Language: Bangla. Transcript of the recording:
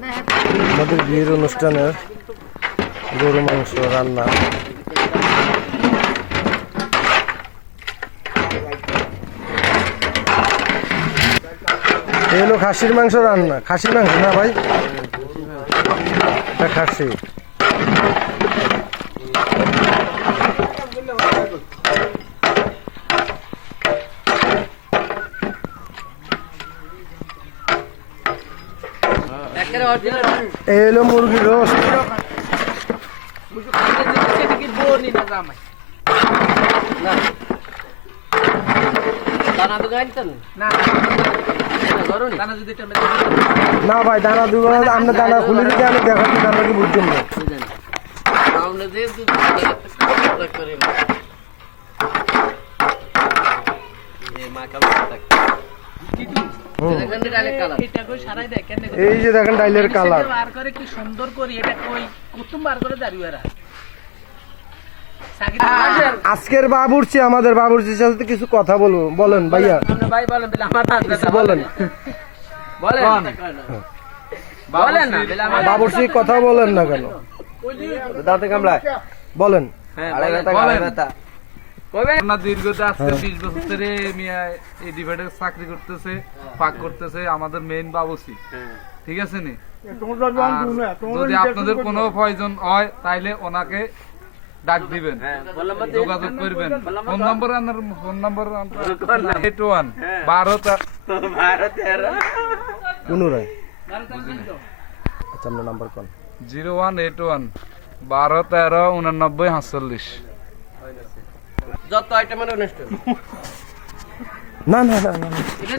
আমাদের বিয়ের অনুষ্ঠানের গরু, মাংস রান্না। এই খাসির মাংস রান্না। খাসির মাংস না ভাই? খাসি। এই মুরগির রোস্ট না। ভাই, দানা না আপনি দানা খুলে দিতে, আমি দেখাচ্ছি দানা কি বুঝছেন না বুঝলেন? এই মাখানো থাকে। হুম। দেখেন তো ডালের কালার। এটা কই সারাই দেয় কেন এই যে দেখেন ডাইলের কালার। বার করে কি সুন্দর করি এটা কই? কুতুম বার করে দাঁড়িয়ে আজকের বাবুর্চি আমাদের বাবুর্চির সাথে কিছু কথা বলব। বলেন ভাইয়া। আপনি ভাই বলেন বিলা আমার বলেন। বলেন। বলেন না বিলা আমার বাবুর্চি কথা বলেন। না কেন? দাঁতে কামড়ায় বলেন। হ্যাঁ চাকরি করতেছে পাক করতেছে আমাদের মেইন বাবুসি। ঠিক আছে নি? যদি আপনাদের কোনো প্রয়োজন হয় তাইলে ওনাকে ডাক দিবেন। যোগাযোগ করবেন। ফোন নম্বর আনার ফোন নম্বর এইট ওয়ান বারো পুনরায়। আচ্ছা আপনার নাম্বার কোন জিরো ওয়ান এইট ওয়ান বারো তেরো উনানব্বই সাতচল্লিশ যত আইটেমের অনুষ্ঠান না না না না না। এটা